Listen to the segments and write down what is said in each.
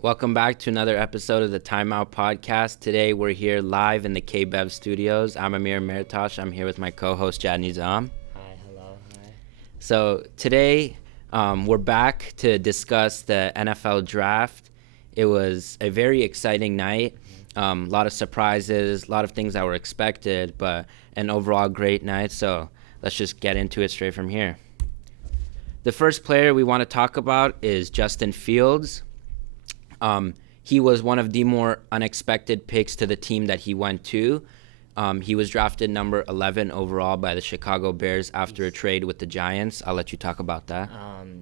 Welcome back to another episode of the Timeout Podcast. Today we're here live in the KBEV studios. I'm Amir Merhtash. I'm here with my co-host Jad Nizam. Hi, hello, hi. So today we're back to discuss the NFL draft. It was a very exciting night. A lot of surprises, a lot of things that were expected, but an overall great night. So let's just get into it straight from here. The first player we want to talk about is Justin Fields. He was one of the more unexpected picks to the team that he went to. He was drafted number 11 overall by the Chicago Bears after a trade with the Giants. I'll let you talk about that.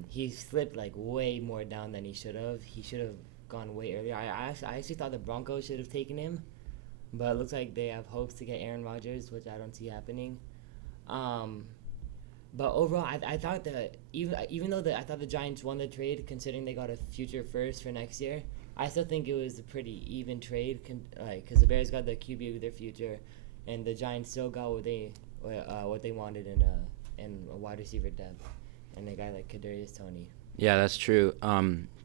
He slipped like way more down than he should have. He should have gone way earlier. I actually thought the Broncos should have taken him, but it looks like they have hopes to get Aaron Rodgers, which I don't see happening. But overall, I thought that even though I thought the Giants won the trade, considering they got a future first for next year, I still think it was a pretty even trade, because the Bears got the QB with their future, and the Giants still got what they wanted in a wide receiver depth, and a guy like Kadarius Toney. Yeah, that's true.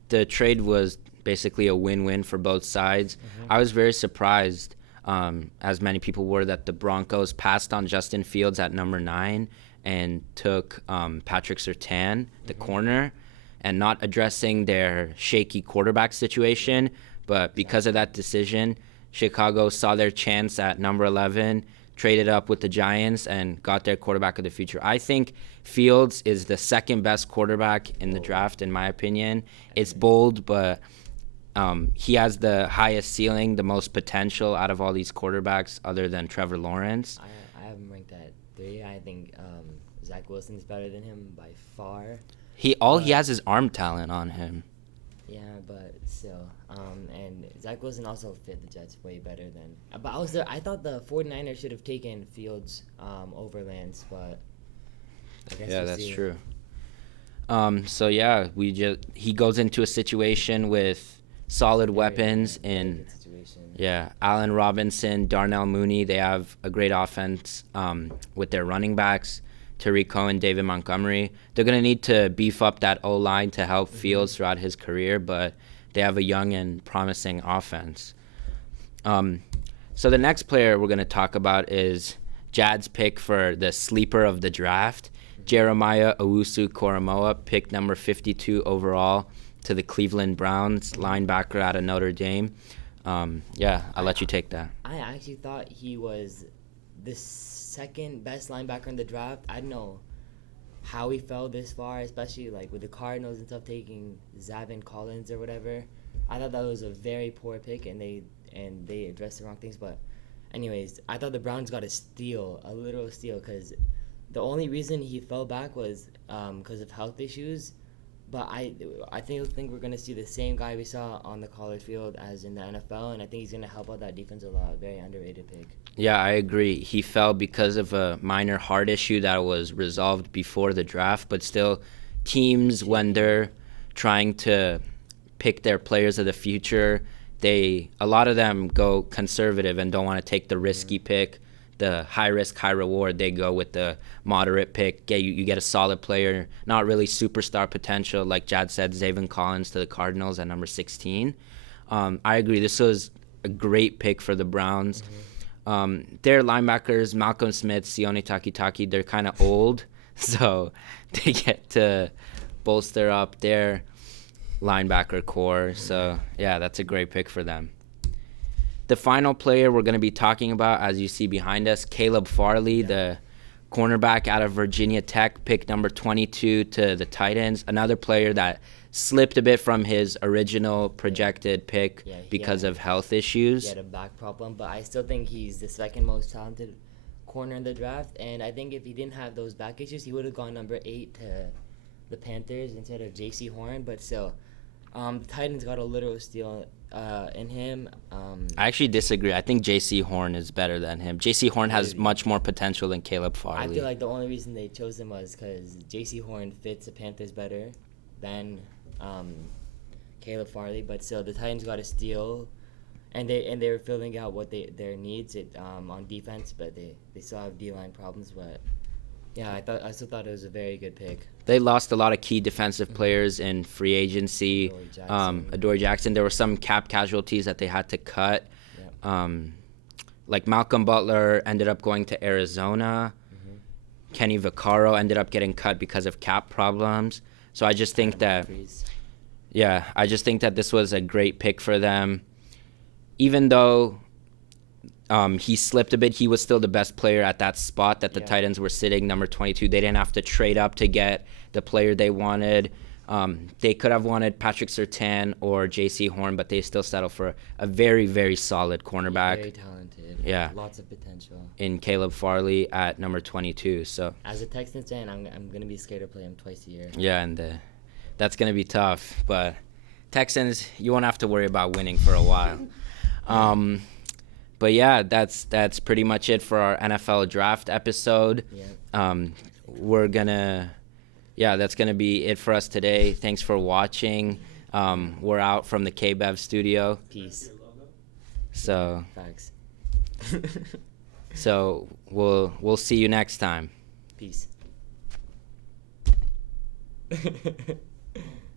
The trade was basically a win-win for both sides. I was very surprised, as many people were, that the Broncos passed on Justin Fields at number 9 and took Patrick Surtain, the corner, and not addressing their shaky quarterback situation. But because of that decision, Chicago saw their chance at number 11, traded up with the Giants, and got their quarterback of the future. I think Fields is the second best quarterback in the draft, in my opinion. It's bold, but he has the highest ceiling, the most potential out of all these quarterbacks other than Trevor Lawrence. I have him ranked at 3. I think Zach Wilson's better than him by far. He has is arm talent on him. Yeah, but still. And Zach Wilson also fit the Jets way better than. But I thought the 49ers should have taken Fields over Lance, but I guess Yeah, we'll that's see. true. He goes into a situation with solid weapons Very in good situation. Allen Robinson, Darnell Mooney. They have a great offense with their running backs, Tariq Cohen, David Montgomery. They're going to need to beef up that O-line to help Fields throughout his career, but they have a young and promising offense. So the next player we're going to talk about is Jad's pick for the sleeper of the draft, Jeremiah Owusu-Koramoah, pick number 52 overall to the Cleveland Browns, linebacker out of Notre Dame. I'll let you take that. I actually thought he was the second best linebacker in the draft. I don't know how he fell this far, especially like with the Cardinals and stuff taking Zavin Collins or whatever. I thought that was a very poor pick, and they addressed the wrong things. But anyways, I thought the Browns got a literal steal, because the only reason he fell back was because of health issues. But I think we're going to see the same guy we saw on the college field as in the NFL, and I think he's going to help out that defense a lot. Very underrated pick. Yeah, I agree. He fell because of a minor heart issue that was resolved before the draft, but still, teams, when they're trying to pick their players of the future, a lot of them go conservative and don't want to take the risky pick, the high risk, high reward. They go with the moderate pick. You get a solid player, not really superstar potential, like Jad said, Zavin Collins to the Cardinals at number 16. I agree. This was a great pick for the Browns. Their linebackers, Malcolm Smith, Sione Takitaki, they're kind of old, so they get to bolster up their linebacker core. So, yeah, that's a great pick for them. The final player we're going to be talking about, as you see behind us, Caleb Farley, the cornerback out of Virginia Tech, pick number 22 to the Titans. Another player that slipped a bit from his original projected pick because of health issues. He had a back problem, but I still think he's the second most talented corner in the draft. And I think if he didn't have those back issues, he would have gone number 8 to the Panthers instead of J.C. Horn. But still, the Titans got a literal steal in him. I actually disagree. I think J.C. Horn is better than him. J.C. Horn has much more potential than Caleb Farley. I feel like the only reason they chose him was because J.C. Horn fits the Panthers better than Caleb Farley. But still, the Titans got a steal, and they were filling out what their needs on defense, but they still have D-line problems. But yeah, I still thought it was a very good pick. They lost a lot of key defensive players in free agency. Adoree Jackson. There were some cap casualties that they had to cut. Yeah. Like Malcolm Butler ended up going to Arizona. Kenny Vaccaro ended up getting cut because of cap problems. So I just think that, I just think that this was a great pick for them. Even though he slipped a bit, he was still the best player at that spot that the Titans were sitting, number 22. They didn't have to trade up to get the player they wanted. They could have wanted Patrick Surtain or J.C. Horn, but they still settled for a very, very solid cornerback. Very talented. Yeah. Lots of potential. In Caleb Farley at number 22. So as a Texans fan, I'm going to be scared to play him twice a year. Yeah, and that's going to be tough. But Texans, you won't have to worry about winning for a while. But yeah, that's pretty much it for our NFL draft episode. Yeah. That's gonna be it for us today. Thanks for watching. We're out from the KBEV studio. Peace. So Facts. So we'll see you next time. Peace.